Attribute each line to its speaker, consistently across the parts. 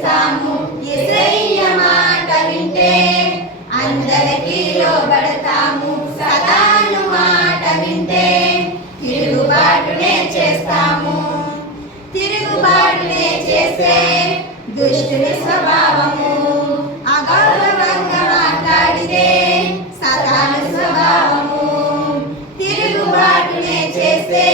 Speaker 1: చేస్తాము. ఎసయ్య మాట వింటే అందరికీ లోబడతాము. సదాను మాట వింటే తిరుగుబాటునే చేస్తాము. తిరుగుబాటునే చేసే దుష్టుని స్వభావము. అగౌరవంగా మాట్లాడితే సదాను స్వభావము. తిరుగుబాటునే చేసే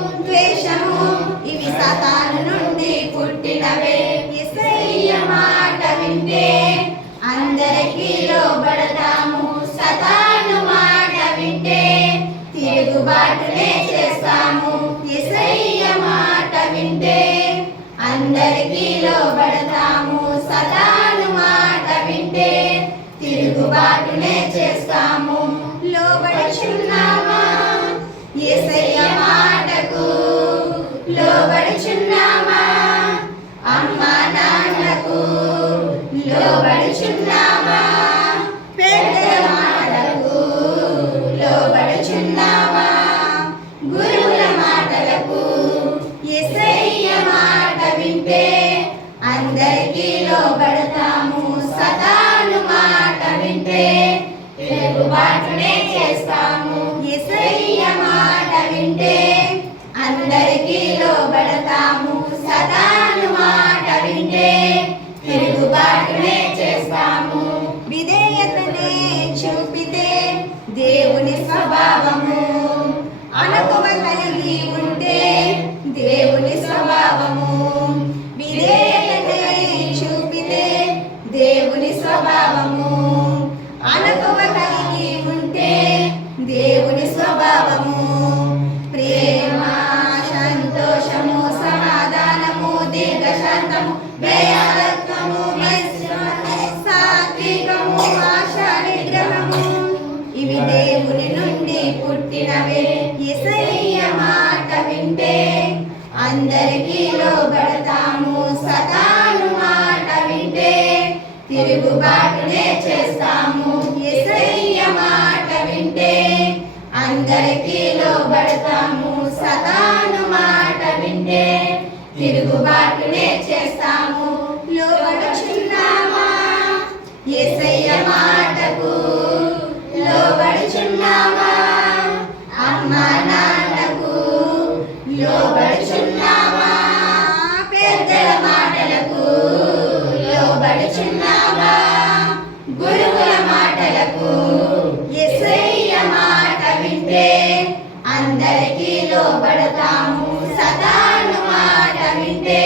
Speaker 1: ద్వేషము. ఇవి సతాను నుండి పుట్టినవే. ఇసయ్య మాట వింటే అందరికీ లోబడతాము. సతాను మాట వింటే తిరుగుబాటునే చేస్తాము. ఇసయ్య మాట వింటే అందరికీ లోబడతాము. సతాను మాట వింటే తిరుగుబాటునే చేస్తాము. లోబడుచున్నామా యేసయ్య మాటకు లోబడుచున్నామా? అమ్మా నాన్నకు లోబడుచున్నామా? పెద్దల మాటలకు లోబడుచున్నామా? గురువుల మాటలకు యేసయ్య మాట వింటే అందరికీ లోబడతాము. సదాను మాట వింటే తిరుగుబాటునే చేస్తాము. యేసయ్య స్వభావము. అనుకువ కలిగి ఉంటే దేవుని స్వభావము. విధేయతై చూపితే దేవుని స్వభావము. అనుకువ కలిగి ఉంటే దేవుని స్వభావము. ప్రేమ సంతోషము సమాధానము దీర్ఘశాంతము దయాలత్వము అందరికీ లోబడతాము. సతాను మాట వింటే తిరుగుబాటునే చేస్తాము. ఇసయ్య మాట వింటే అందరికీ లోబడతాము. సతాను మాట వింటే తిరుగుబాటునే చేస్తాము. అందరికీ లోపడతాము సదాను మాట వింటే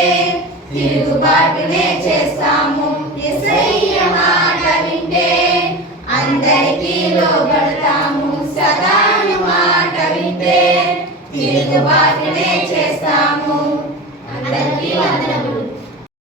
Speaker 1: తిరుగుబాటునే చేస్తాము. ఎసయ్య మాట వింటే అందరికీ లోపడతాము సదాను మాట వింటే తిరుగుబాటునే చేస్తాము.